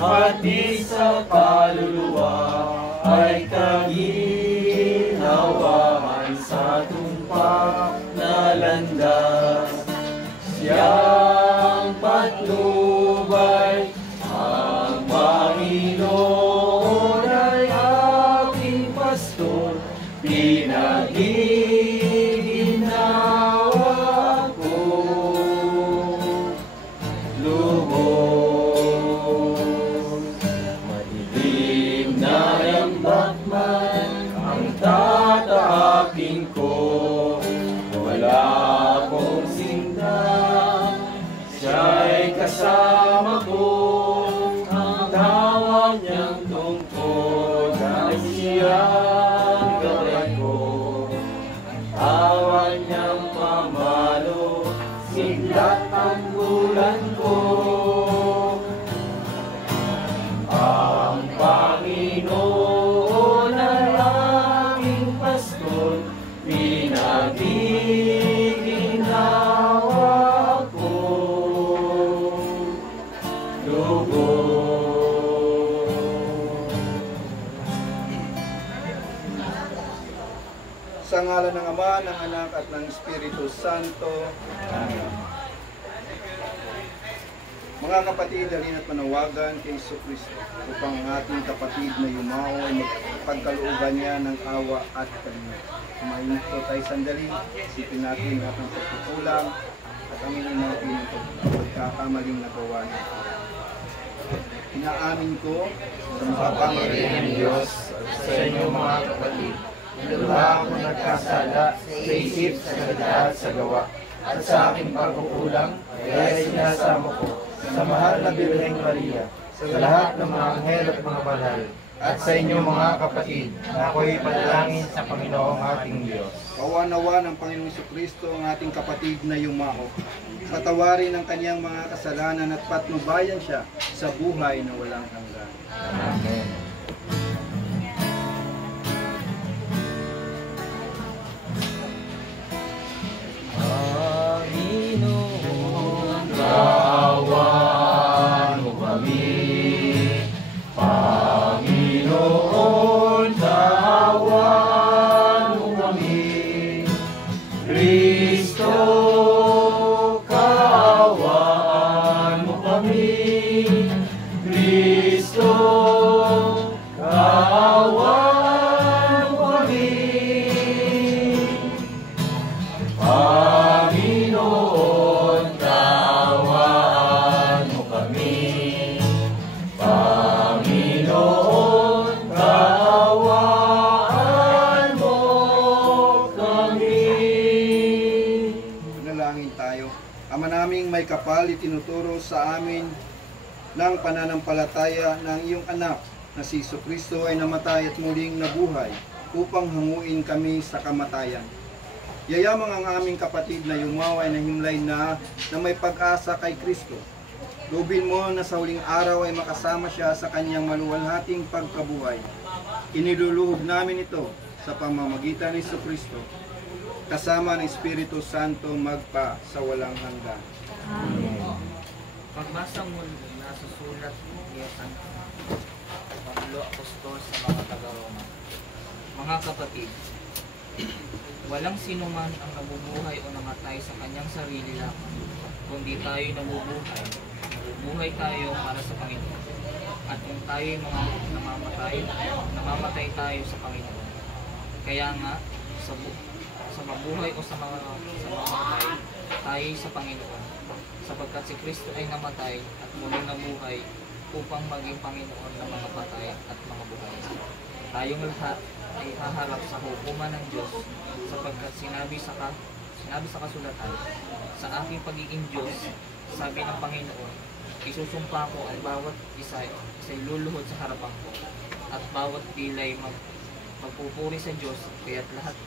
Pati sa kaluluwa ay kaginhawaan sa tumpak na landas. Siyang patnubay, ang Panginoon ay aking pastor, pinagiginawa ko. Tataaking ko, wala akong sinta, siya'y kasama ko, ang tawa niyang tungkol ay siyang gabay ko, ang tawa niyang pamalo, siglat ang bulan ko. Ang Panginoon ay pinagiginawa ko. Sa ngalan ng Ama, ng Anak, at ng Espiritu Santo. Amen. Mga kapatid, halin at manawagan kay Jesucristo upang ang ating kapatid na yumao ay magpagkalooban niya ng awa at kalinga. Kumain po tayo sandali, isipin natin ang ating pagkukulang at aminin natin ang pagkakamaling nagawa natin. Inaamin ko sa makapangyarihan ng Diyos at sa inyo mga kapatid, wala ako nagkasala sa isip, sa salita at sa gawa, at sa aking pagkukulang, kaya sinasama ko sa mahal na Birheng Maria, sa lahat ng mga anghel at mga banal, at sa inyo mga kapatid, na ako'y panalangin sa Panginoong ating Diyos. Kawa-nawa ng Panginoong Jesucristo ang ating kapatid na yumao. Patawarin ang kanyang mga kasalanan at patnubayan siya sa buhay na walang hanggan. Amen. Kawan mo kami, Panginoon, kawan mo kami, Kristo, kawan mo kami, Kristo, kawan mo kami, Panginoon, kawan mo kami, Panginoon, kawan mo kami. Panalangin tayo. Ama naming may kapal, itinuturo sa amin ng pananampalataya ng iyong anak na si Jesucristo ay namatay at muling nabuhay upang hanguin kami sa kamatayan. Yayamang ang aming kapatid na yumawa ay nahimlay na may pag-asa kay Kristo. Lubin mo na sa huling araw ay makasama siya sa kanyang maluwalhating pagkabuhay. Iniluluhog namin ito sa pamamagitan ni Jesucristo, kasama ng Espiritu Santo magpa sa walang hanggan. Amen. Pagbasa mo na sa sulat ni San Pablo Apostol sa mga taga-Roma. Mga kapatid, walang sino man ang nabubuhay o namatay sa kanyang sarili lamang, kundi tayo'y nabubuhay tayo para sa Panginoon. At kung tayo'y mga namamatay tayo sa Panginoon. Kaya nga, sa mabuhay o sa mamatay, tayo sa Panginoon. Sapagkat si Kristo ay namatay at muling nabuhay upang maging Panginoon ng mga patay at mga buhay. Tayong lahat ay haharap sa hukuman ng Diyos sapagkat sinabi sa kasulatan, sa aking pagiging Diyos, sabi ng Panginoon, isusumpa ko ang bawat isa'y luluhod sa harapan ko at bawat dilay magpupuri sa Diyos, kaya't lahat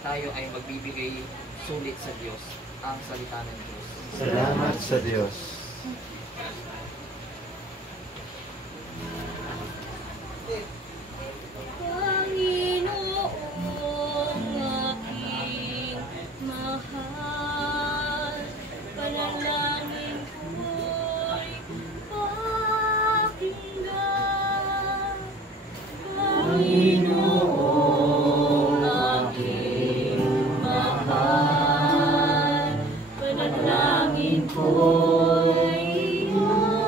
tayo ay magbibigay sulit sa Diyos, ang salita ng Diyos. Salamat sa Diyos. Panginoong aking mahal, panalangin ko'y pakinggan. Panginoong aking mahal, panalangin ko'y iyong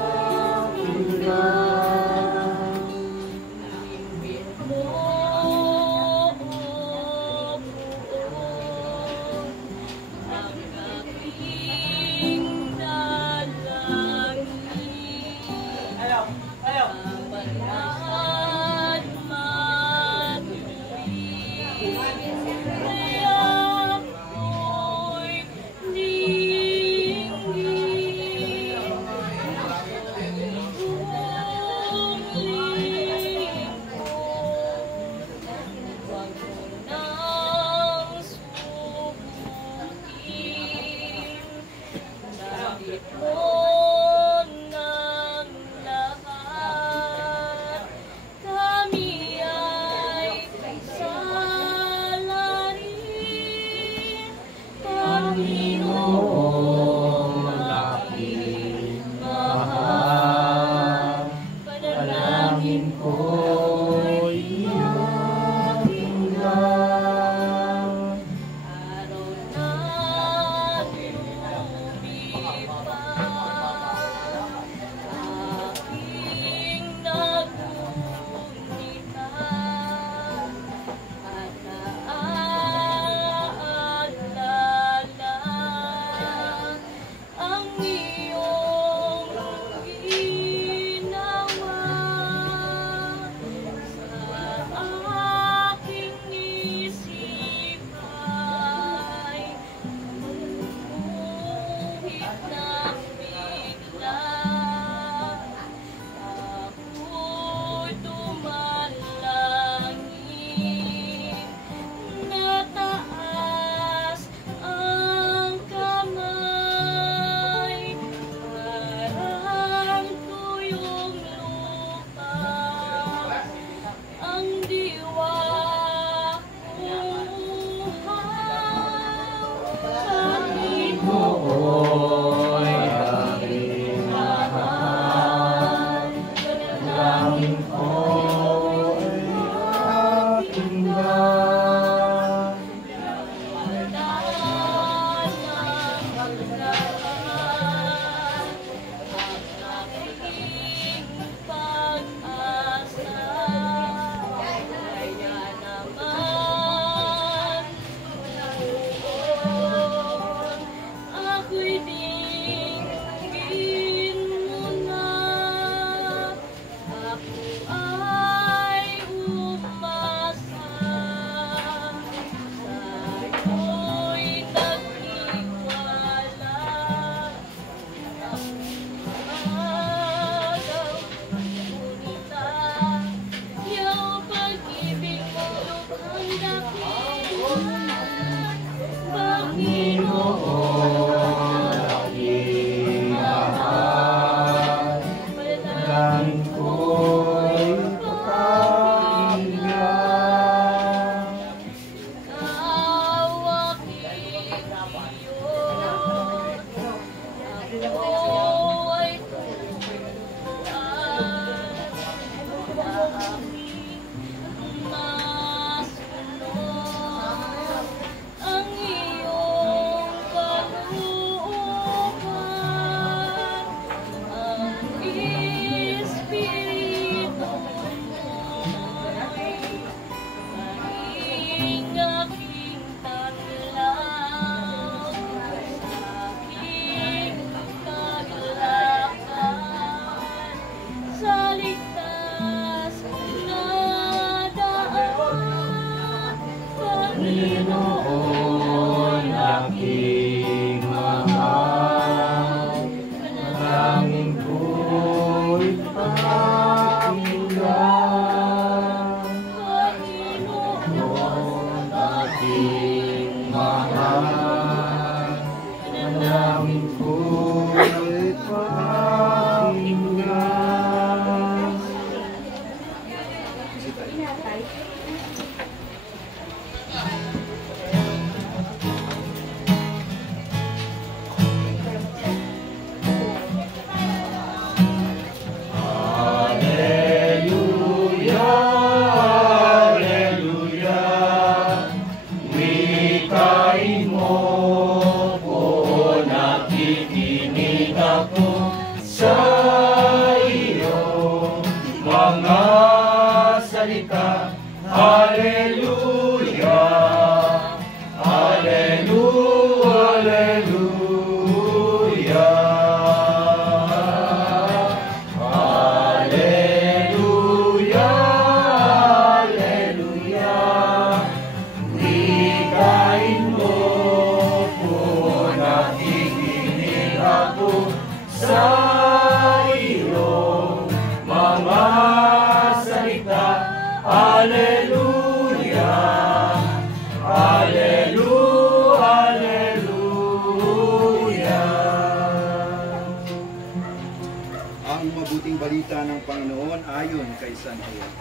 Panginoon aking mahal, manalangin ko'y pakinggan. Panginoon aking mahal, manalangin ko'y pakinggan. Hallelujah, hallelujah, wikain mo po, nakikinig ako sa iyong mga salita. Hallelujah, hallelujah, hallelujah, hallelujah, wikain mo po, nakikinig ako sa iyong mga salita. Hallelujah, hallelujah, hallelujah. Ang mabuting balita ng Panginoon ayon kay San Juan.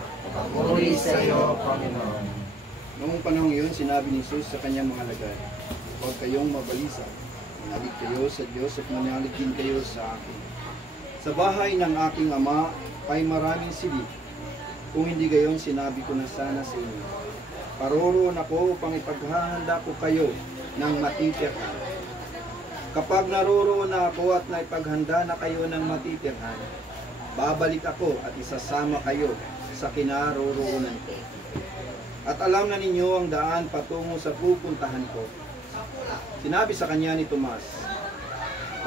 Puri sa iyo, Panginoon. Noong panahon iyon, sinabi ni Jesus sa kanyang mga alagad, huwag kayong mabalisa. Manalig kayo sa Diyos at manalig din kayo sa akin. Sa bahay ng aking ama ay maraming silid. Kung hindi gayon, sinabi ko na sana sa inyo. Paroroon ako upang ipaghahanda ko kayo ng matitirhan. Kapag naroroon na ako at naipaghanda na kayo ng matitirhan, babalik ako at isasama kayo sa kinaroroonan ko. At alam na ninyo ang daan patungo sa pupuntahan ko. Sinabi sa kanya ni Tomas,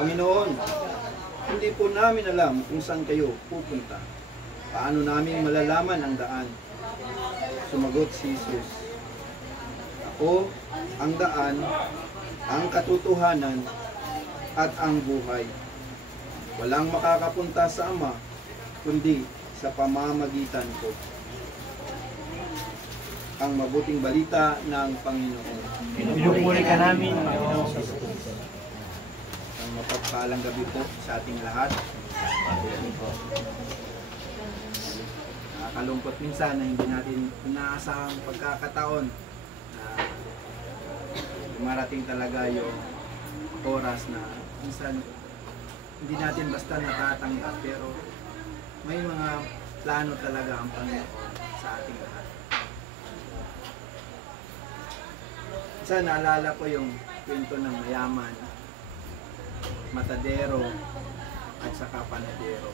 Panginoon, hindi po namin alam kung saan kayo pupunta. Paano namin malalaman ang daan? Sumagot si Jesus, ako ang daan, ang katotohanan, at ang buhay. Walang makakapunta sa Ama, kundi sa pamamagitan ko. Ang mabuting balita ng Panginoon. Pinupuri ka namin, Panginoon. Ang mapagpalang gabi po sa ating lahat. Nakakalungkot minsan na hindi natin inaasahang pagkakataon na dumarating talaga yung oras na minsan hindi natin basta natatanggap, pero may mga plano talaga ang Panginoon sa ating lahat. Minsan naalala ko yung kwento ng mayaman, matadero, at saka panadero.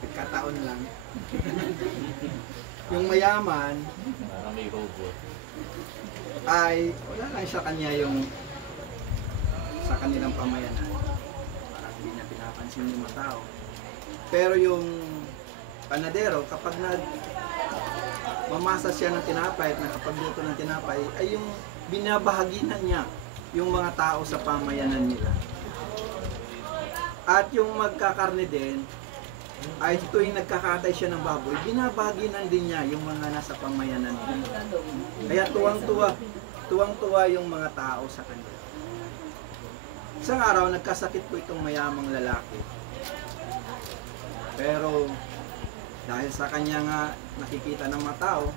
Nagkataon lang. Yung mayaman ay wala lang sa kanya yung sa kanilang pamayanan. Parang hindi na pinapansin ng mga tao. Pero yung panadero, kapag mamasa siya ng tinapay at nakapagluto ng tinapay, ay yung binabahaginan niya yung mga tao sa pamayanan nila. At yung magkakarne din, ay tuwing nagkakatay siya ng baboy, binabahaginan din niya yung mga nasa pamayanan nila. Kaya tuwang-tuwa yung mga tao sa kanya. Isang araw, nagkasakit po itong mayamang lalaki. Pero dahil sa kanya nga nakikita ng mga tao,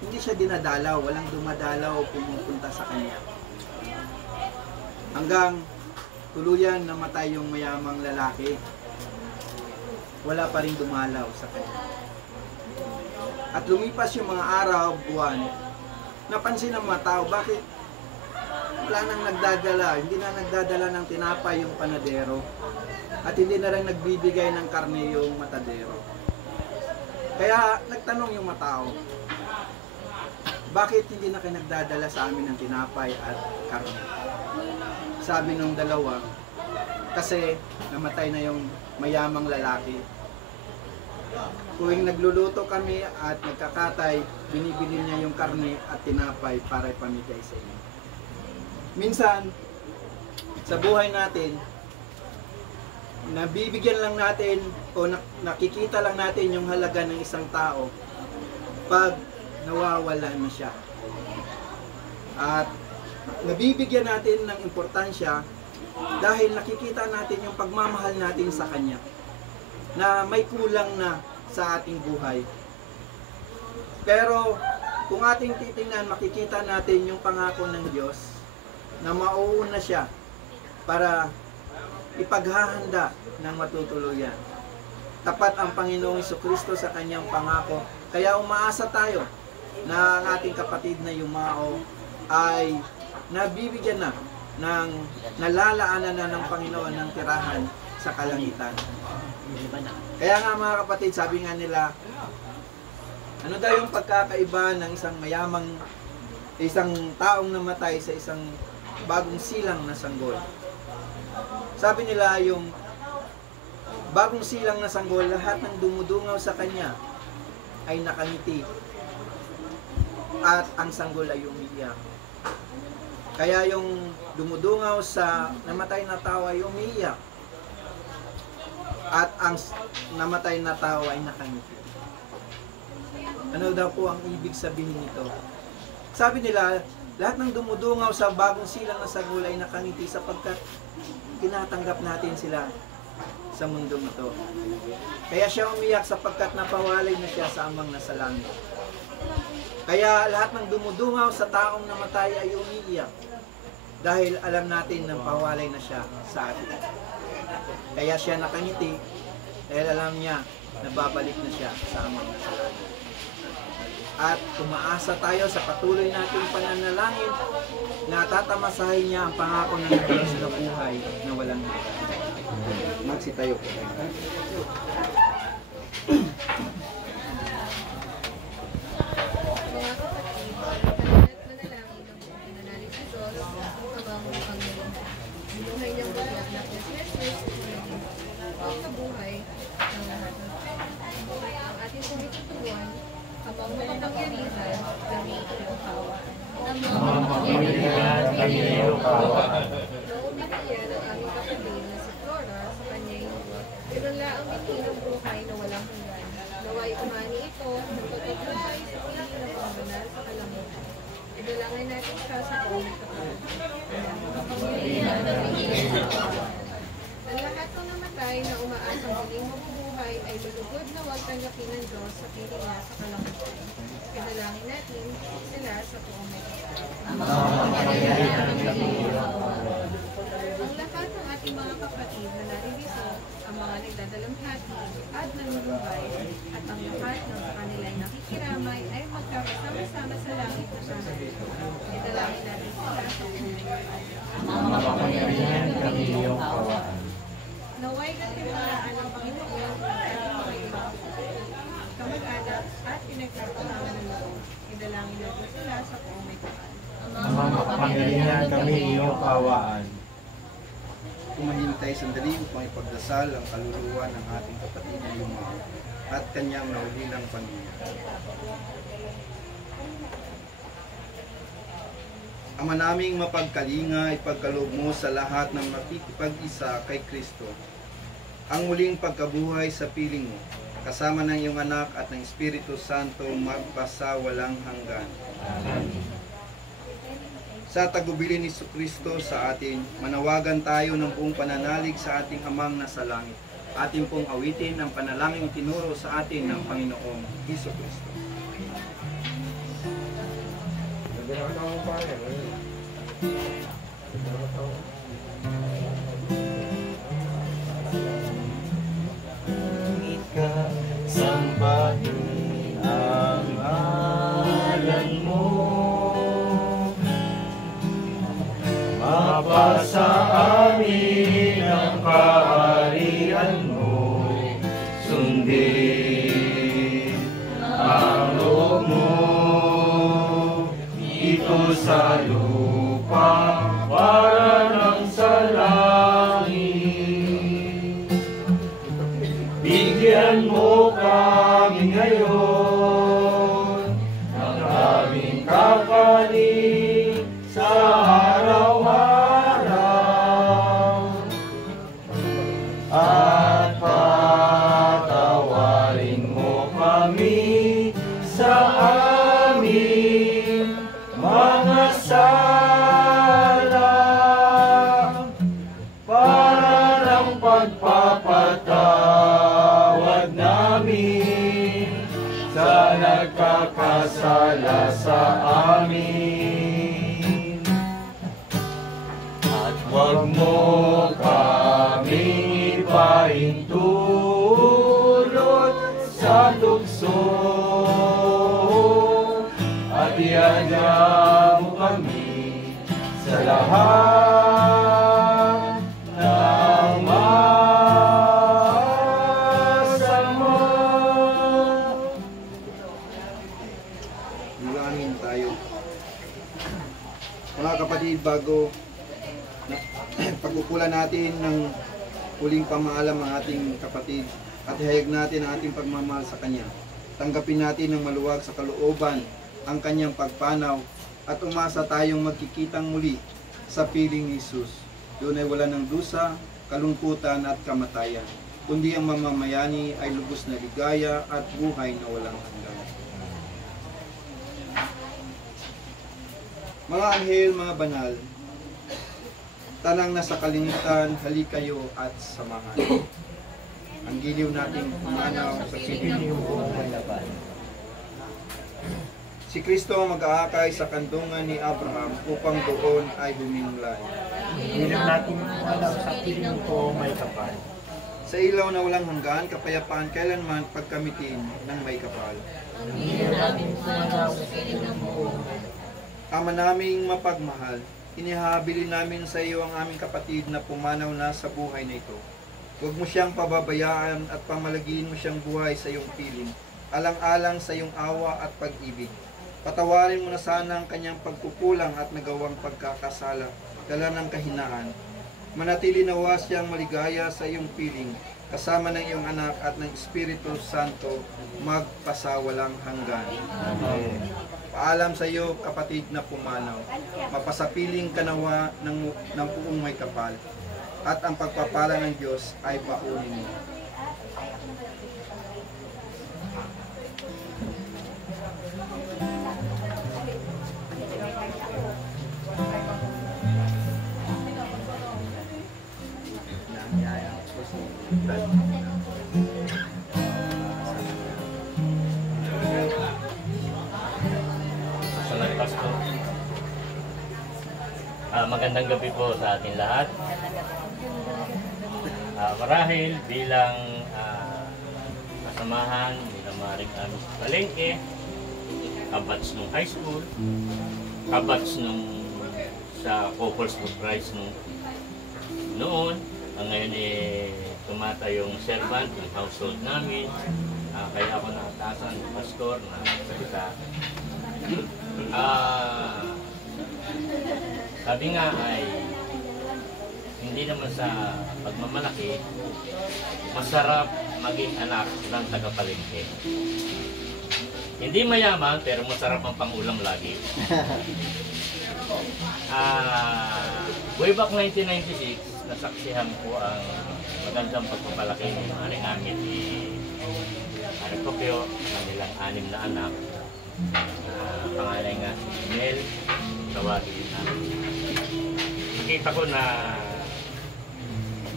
hindi siya dinadalaw, walang dumadalaw o pumupunta sa kanya. Hanggang tuluyan namatay yung mayamang lalaki, wala pa rin dumalaw sa kanya. At lumipas yung mga araw, buwan, napansin ng mga tao, bakit wala nang nagdadala, hindi na nagdadala ng tinapay yung panadero, at hindi na rin nagbibigay ng karne yung matadero. Kaya nagtanong yung mga tao, bakit hindi na kayo nagdadala sa amin ng tinapay at karne? Sabi nung dalawa, kasi namatay na yung mayamang lalaki. Tuwing nagluluto kami at nagkakatay, binibili niya yung karne at tinapay para ipamigay sa inyo. Minsan, sa buhay natin, nabibigyan lang natin o nakikita lang natin yung halaga ng isang tao pag nawawala na siya. At nabibigyan natin ng importansya dahil nakikita natin yung pagmamahal natin sa Kanya na may kulang na sa ating buhay. Pero kung ating titingnan, makikita natin yung pangako ng Diyos na mauuna siya para ipaghahanda ng matutuluyan. Tapat ang Panginoong Jesucristo sa kanyang pangako. Kaya umaasa tayo na ang ating kapatid na Yumao ay nabibigyan na ng nalalaanan na ng Panginoon ng tirahan sa kalangitan. Kaya nga mga kapatid, sabi nga nila, ano daw yung pagkakaiba ng isang taong namatay sa isang bagong silang na sanggol? Sabi nila yung bagong silang na sanggol, lahat ng dumudungaw sa kanya ay nakangiti at ang sanggol ay umiiyak. Kaya yung dumudungaw sa namatay na tao ay umiiyak at ang namatay na tao ay nakangiti. Ano daw po ang ibig sabihin nito? Sabi nila, lahat ng dumudungaw sa bagong silang na sanggol ay nakangiti sapagkat tinatanggap natin sila sa mundong ito. Kaya siya umiyak sapagkat napawalay na siya sa amang nasa langit. Kaya lahat ng dumudungaw sa taong namatay ay umiiyak dahil alam natin na pawalay na siya sa atin. Kaya siya nakangiti dahil alam niya na babalik na siya sa amang nasa langit. At umaasa tayo sa patuloy nating pananalangin na tatamasahin niya ang pangako ng Diyos na buhay na walang hanggan. Magsitayo po. Buhay niyang wala na sa buhay ng lahat ng tao. Ang ating pumitutuan habang makapangyarihan kami iyong kawa. Mamamangyarihan kami iyong kawa. Naumikiyan ang aming kapatid na si Flora sa kanyang pinula ang bitin ng buhay na walang hanggan. Naway umani ito ng pagkabuhay sa piling na pangbanal sa kalangitan. Idalangin natin siya sa pamit kapatid. Ang lahat ng namatay na umaasang muling mabubuhay ay lulugod na huwag tanggapin ng Diyos sa piling niya sa kalangitan. Pinalangin natin sila sa buong may kapatid. Ang lahat ng ating mga kapatid na naririto, ang mga nagdadalamhati at nanunubay, at ang lahat ng kanilang nakikiramay ay magkakasama-sama sa langit na sanay. Idalangin natin sila sa buong may kapatid. Mamamangyarihan kami iyong kawa. Naway nagtiwalaan ng Panginoon ang ating mga ibang kamag-anak at pinagkakasama ng loob. Idalangin natin sila sa buong may kapatid. Mamamangyarihan kami iyong kawaan. Tumahintay sandali upang ipagdasal ang kaluluwa ng ating kapatid na Yumao at kanyang naulilang pamilya. Ama naming mapagkalinga, ipagkaloob mo sa lahat ng makikipag-isa kay Kristo ang muling pagkabuhay sa piling mo, kasama ng iyong anak at ng Espiritu Santo magpasawalang hanggan. Sa tagubilin ni Jesucristo sa atin, manawagan tayo ng buong pananalig sa ating Amang nasa langit. Atin pong awitin ang panalangin tinuro sa atin ng Panginoong Jesucristo. Sambahin ang ngalan mo, mapasa amin ang kaharian mo, sundin ang loob mo, ito sa lupa para ng sa langit. Bigyan Tulungan mo kami ngayon ng aming kakanin sa araw-araw at patawarin mo kami sa aming mga sala para ng pagpapatawad namin sa nagkakasala sa amin. At huwag mo kaming ipahintulot sa tukso at iadya mo kami sa lahat ng masama. Bilangin tayo. Mga kapatid, bago na, pag-ukulan natin ng huling pamaalam ng ating kapatid at ihayag natin ang ating pagmamahal sa Kanya. Tanggapin natin ng maluwag sa kalooban ang Kanyang pagpanaw at umasa tayong magkikitang muli sa piling ni Jesus. Doon ay wala ng dusa, kalungkutan at kamatayan, kundi ang mamamayani ay lubos na ligaya at buhay na walang hanggan. Mga anghel, mga banal, tanang nasa kalinitan, halikayo at samahan. Ang giliw nating pumanaw sa piling may laban. Si Kristo mag-aakay sa kandungan ni Abraham upang doon ay humimlay. Giliw natin pumanaw sa piling ko may kapal. Sa ilaw na walang hanggan, kapayapaan kailanman pagkamitin ng may kapal. Hindi namin pumanaw sa piling ng buong. Ama naming mapagmahal, inihahabili namin sa iyo ang aming kapatid na pumanaw na sa buhay na ito. Huwag mo siyang pababayaan at pamalagiin mo siyang buhay sa iyong piling, alang-alang sa iyong awa at pag-ibig. Patawarin mo na sana ang kanyang pagkukulang at nagawang pagkakasala, dala ng kahinaan. Manatili nawa siyang maligaya sa iyong piling, kasama ng iyong anak at ng Espiritu Santo, magpasawalang hanggan. Amen. Paalam sa iyo, kapatid na pumanaw, mapasapiling kanawa ng puong may kapal, at ang pagpapala ng Diyos ay paunin mo. Magandang gabi po sa ating lahat. Marahil bilang kasamahan, bilang maring aming palengke, kabats nung high school, kabats nung sa Couples for Christ nung noon, ngayon tumata yung servant ng household namin, kaya ako nakatasan ng pastor na salita. Sabi nga ay hindi naman sa pagmamalaki masarap maging anak ng tagapalengke. Hindi mayaman pero masarap ang pangulam lagi. Way back 1996 nasaksihan ko ang magandang pagpapalaki ni Maring Amit ni Maring Tokyo, kanilang 6 na anak. Pangalan nga si Mel, tawagin namin. Nakita ko na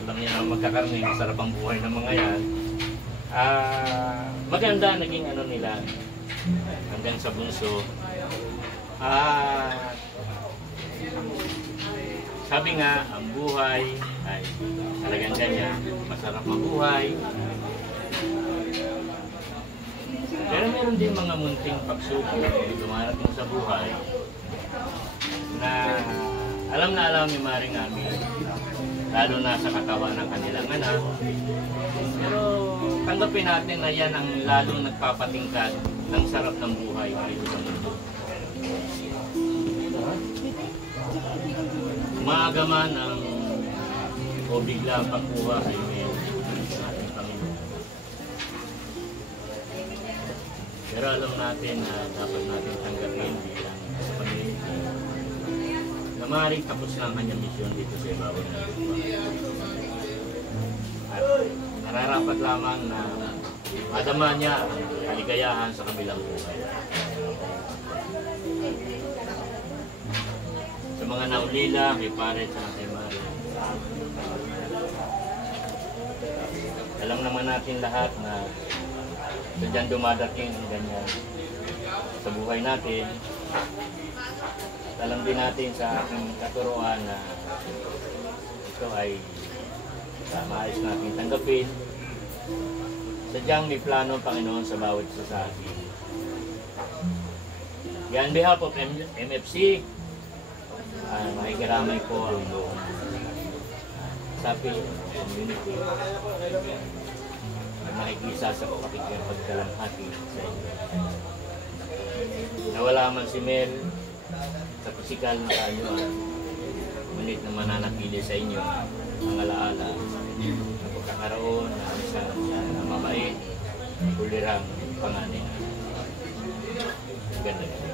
alam niya na magkakarni, masarap ang buhay ng mga yan. Maganda naging ano nila hanggang sa bunso. Sabi nga, ang buhay ay talagang ganyan, masarap mabuhay. Pero meron din mga munting pagsubok na dumarating sa buhay na alam ni Maring Ami, lalo na sa katawan ng kanilang anak. Pero tanggapin natin na yan ang lalong nagpapatingkad ng sarap ng buhay dito sa mundo. Maaga man o bigla ang pagkuha ay may ating Panginoon. Pero alam natin na dapat natin tanggapin bilang sa community na maaaring tapos na ang kanyang misyon dito sa ibabaw ng lupa. At nararapat lamang na madama niya ang kaligayahan sa kabilang buhay. Sa mga naulila, kay Paret at kay Mari. Alam naman natin lahat na sadyang dumadating ang ganyan sa buhay natin. Alam din natin sa aking katuruan na ito ay maayos natin tanggapin. Sadyang may plano ang Panginoon sa bawat isa sa atin. On behalf of MFC, makikiramay ko ang buong sapi community at makikisa sa pakikipagkalamhati sa inyo. Nawala man si Mel sa pisikal na kaanyuan, ngunit na mananatili sa inyo ang alaala na pagkakaroon ng isang mabait, kulirang panganin. Ganda niya.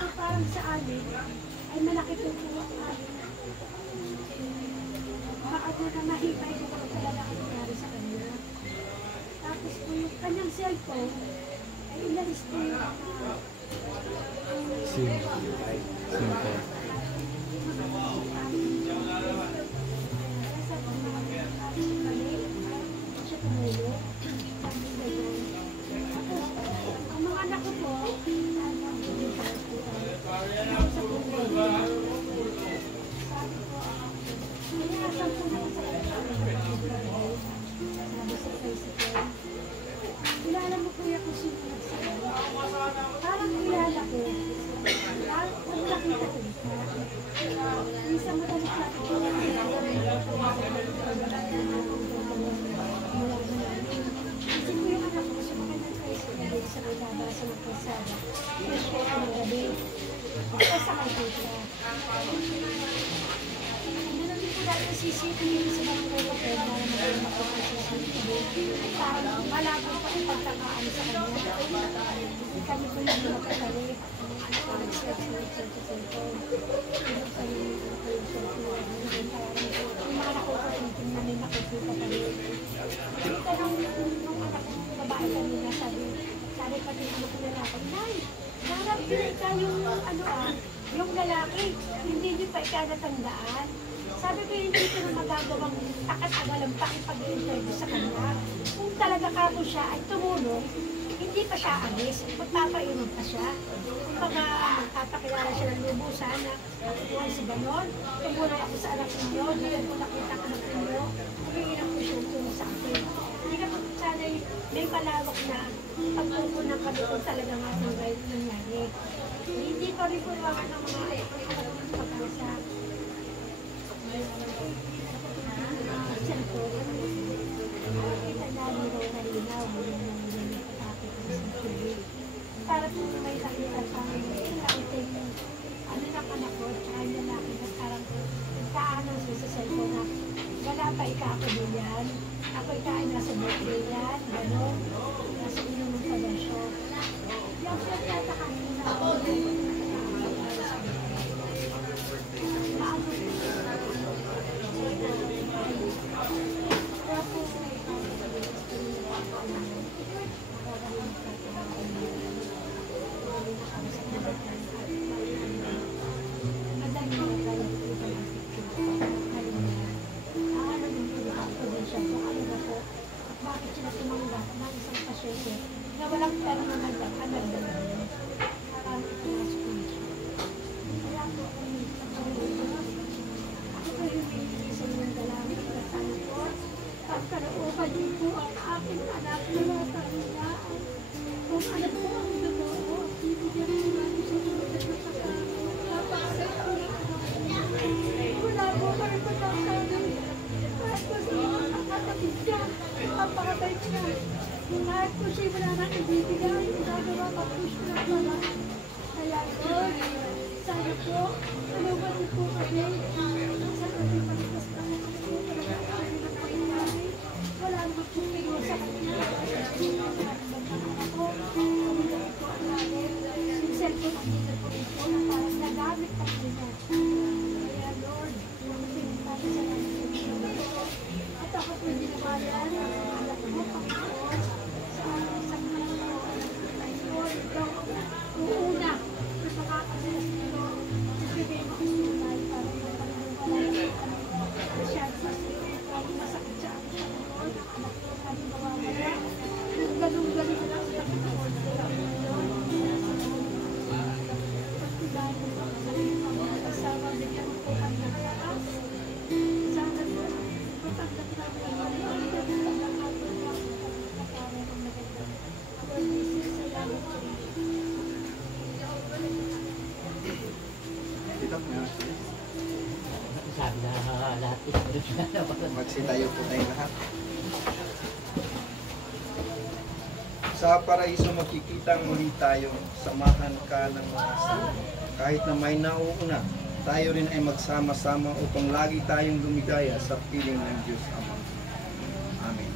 po parang sa amin, ay malaki po po ang amin. Baka po na mahipay po talaga ang nangyari sa kanya. Tapos po yung kanyang cellphone, ay inalis po yung ang mga anak ko po, kilala mo kuya kung sino nagsabi. Parang kilala ko. Ang nakita ko siya. Minsan madalit natin ko. Kasi po yung anak ko, sumakay ng tricycle sa may labasa ng kalsada. Fresh ko ng gabi. Pasakay ko siya. Meron din po dahil ang CCTV sa barangay ko para maging ako sa CCTV. Parang malabo pa ang pagtakaan sa kanya. Hindi kami po yung nakatali. Parang cellphone. Yung mga nakukutintin na may nakikita kami. Kita nung anak ko babae kanina, sabi pa din ano ko lalaki, Nay, harap din ka yung lalaki, hindi niyo pa ikanatandaan. Sabi ko, hindi ko na magagawang takas-agalang pa ang pag-i-interview sa kanya. Kung talaga kako siya ay tumulong, hindi pa siya alis, magpapainom pa siya. Kung magpapakilala siya ng lubusan na ako si Ganon, tumulong ako sa anak ninyo, ngayon ko nakita ka ng ninyo, humingi ko siya tulong sa akin. Hindi ka sana may malawak na pagpupunan kami kung talaga nga ng right nangyari. Hindi pa rin kulawan ng mga pag-asa. Cellphone, kita namin daw nalinaw mo yung nakatapit ng CCTV. Para po may nakita sa amin, nakita yung ng anak ko, tsaka yung lalaki na parang nagkaanan sa cellphone na wala pa ikakabo yan. Ako ikain nasa birthday yan, gano'n. Nasa inuman pa ba siya. Yung siya yata kanina ako. Bakit sila tumanggap ng isang pasyente na walang pera na nagdakalag na rin? Parang ituwas ko siya. Kaya po ako ako po humingi sa inyong dalangin na sana po pagkalooban din po ang aking anak na natanglaan. Kung ano po ang totoo, bibigyan po natin sa tulad na napakasakit. Wala po kayo pagkakasabi. Kahit po sa mga nakatapid ka, napakabait siya. Kahit po siya wala nang ibibigay, ginagawa pa po siya na pala. Kaya Lord, sana po, tulungan niyo po kami. Sa kami pagkas pa na po, talaga kami na pangyayari. Wala naman po kayo sa kanya. Ako, kami na po ang namin. Yung cellphone ang dito po ito na parang nagamit pa po niya. Kaya Lord, pinipali sa namin. At ako po dinawalan ang anak ko, Panginoon, sa isang mga ay Lord, ikaw ang una na makakasilas nito. Ibigay mo ang tunay para mapaniwala siya sa parang masakit sa akin, Panginoon. Ang anak ko kami mawawala. Yung galong-galing na lang sa Panginoon. Pagtibayan mo sa sarili ng mga kasama, bigyan mo po kami ng lakas. Sana po, matanggap namin ang mga pagkakas ng ating mga kapatid ng magandang. Ako ay isip sa langit ko. Sabi na lahat Magsitayo po tayo lahat. Sa paraiso makikitang muli tayong samahan ka ng mga sama. Kahit na may nauuna, tayo rin ay magsama-sama upang lagi tayong lumigaya sa piling ng Diyos Ama. Amen.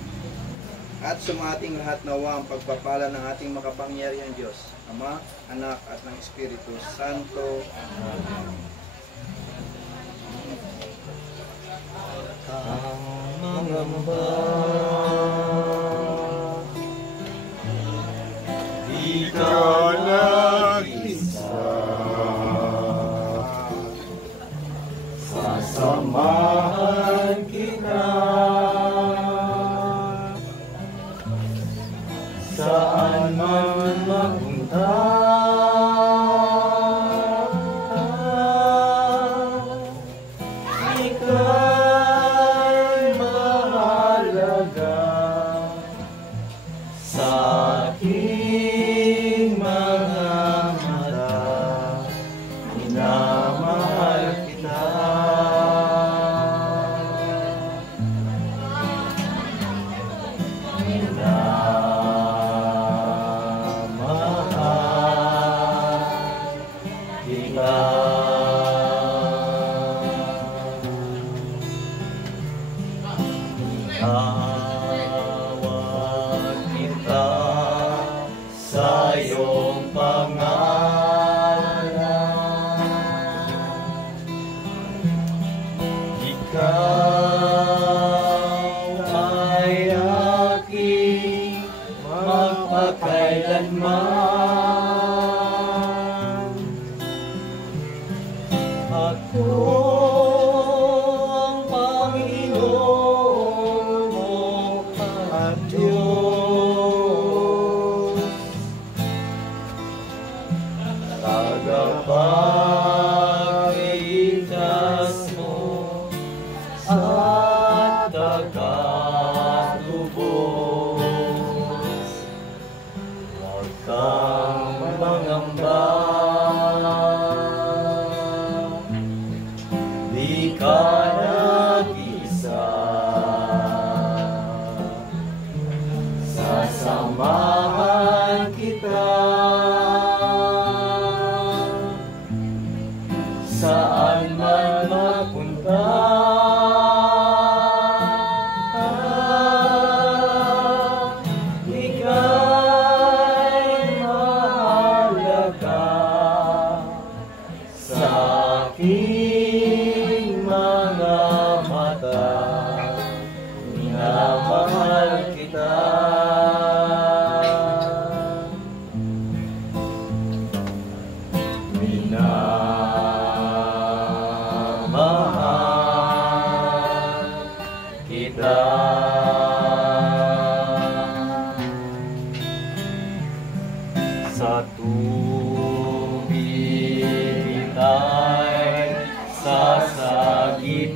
At sumating lahat nawa ang pagpapala ng ating makapangyarihang Diyos, Ama, Anak, at ng Espiritu Santo. Mangamba, di ka nag-isa, sasamahan kita, saan man mapunta. Tawag kita sa iyong pangalan. Ikaw ay aking magpakailanman. Ako tagapagligtas mo at tagatubos. Huwag kang mangamba, di ka nag-isa, sasamahan kita. Saan man mapunta, ika'y mahalaga sa aking mga mata. Minamahal kita. Sa tubig kita'y sasagipin,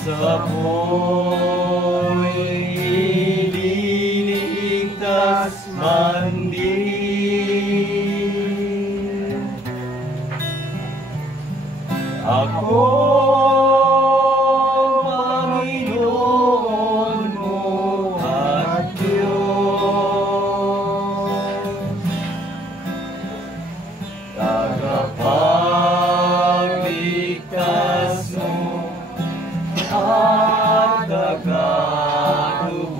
sa apoy ililigtas man din. Ako tagapagligtas mo at tagatubos.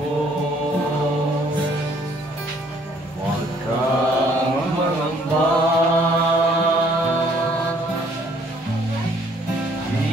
Huwag kang mangamba, di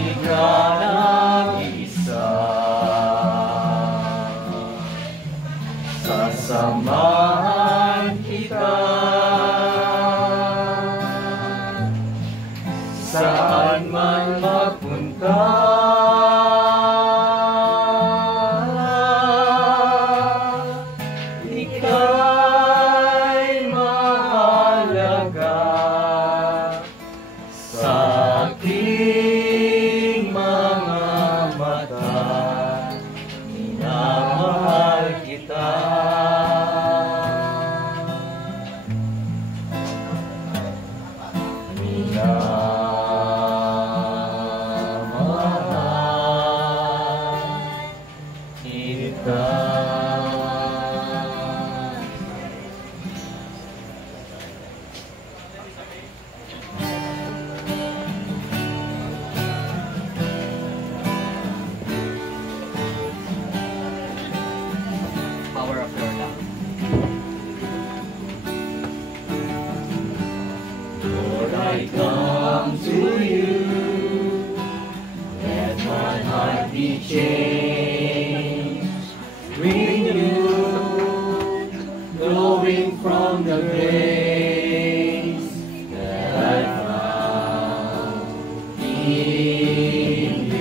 I come to you. Let my heart be changed, renewed, flowing from the grace that I found in you.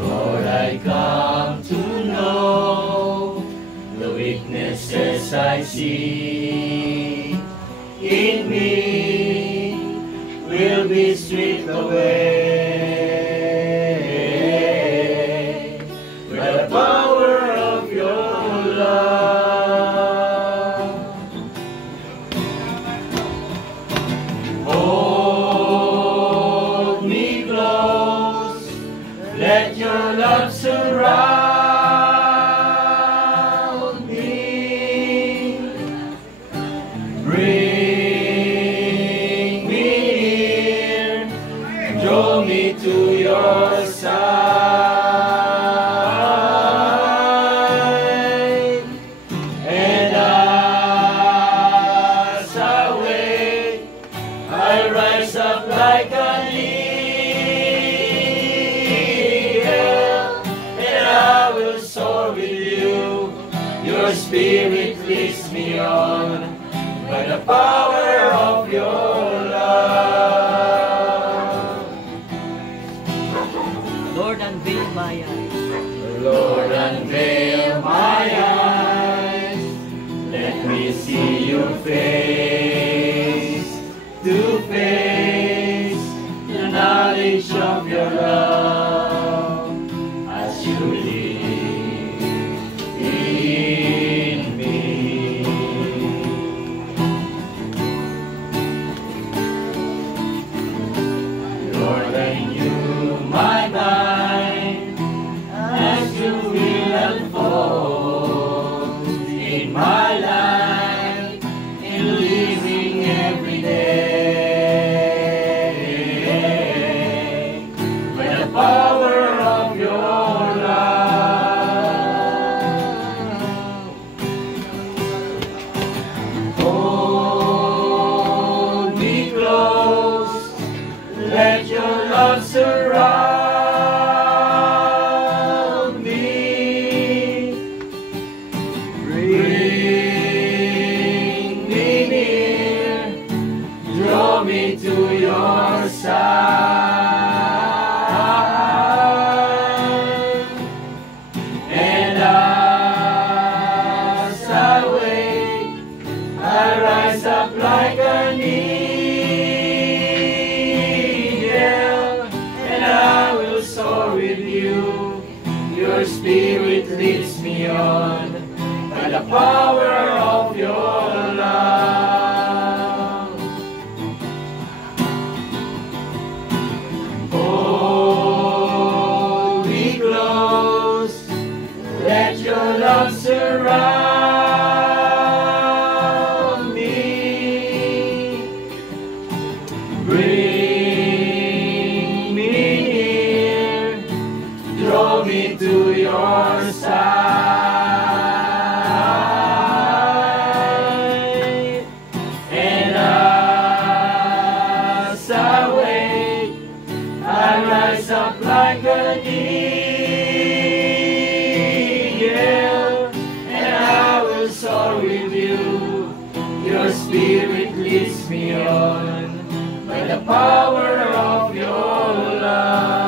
Lord, I come to know the weaknesses I see in me will be stripped away by the power of your love. Hold me close, let your love surround me. Bring me near, draw me to your side. And as I wait, I rise up like an eagle, and I will soar with you. Your spirit leads me on by the power of your love. Lord, unveil my eyes. Lord, unveil my eyes. Let me see your face to face, the knowledge of your love as you live in me. Lord, renew my mind as you will unfold in my life, in living every day, by the power of your love. Hold me close, let your love surround me. Bring me near, draw me to your side. And as I wait, I rise up like an eagle, and I will soar with you. Your spirit leads me on by the power of your love. Hold me close, let your love surround me. Bring me near, draw me to your side. And as I wait, I rise up like an eagle, and I will soar with you. Your spirit leads me on by the power of your love.